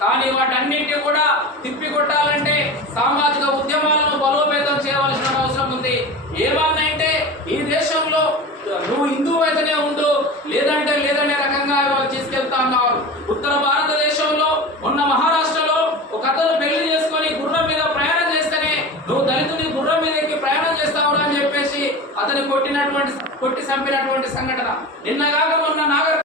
కానీ వాటన్నింటినీ కూడా తిప్పికొట్టాలంటే సామాజిక ఉద్యమాలను బలోపేతం చేయవలసిన అవసరం ఉంది. ఏమన్నంటే ఈ దేశంలో నువ్వు హిందువు అయితేనే ఉండు, లేదంటే లేదనే రకంగా వాళ్ళు తీసుకెళ్తా ఉన్నారు. ఉత్తర భారతదేశంలో ఉన్న మహారాష్ట్రలో ఒక అతను పెళ్లి చేసుకొని గుర్రం మీద ప్రయాణం చేస్తేనే నువ్వు దళితుని గుర్రం మీద ఎక్కి ప్రయాణం చేస్తావు అని చెప్పేసి అతను కొట్టి చంపినటువంటి సంఘటన. నిన్నగాక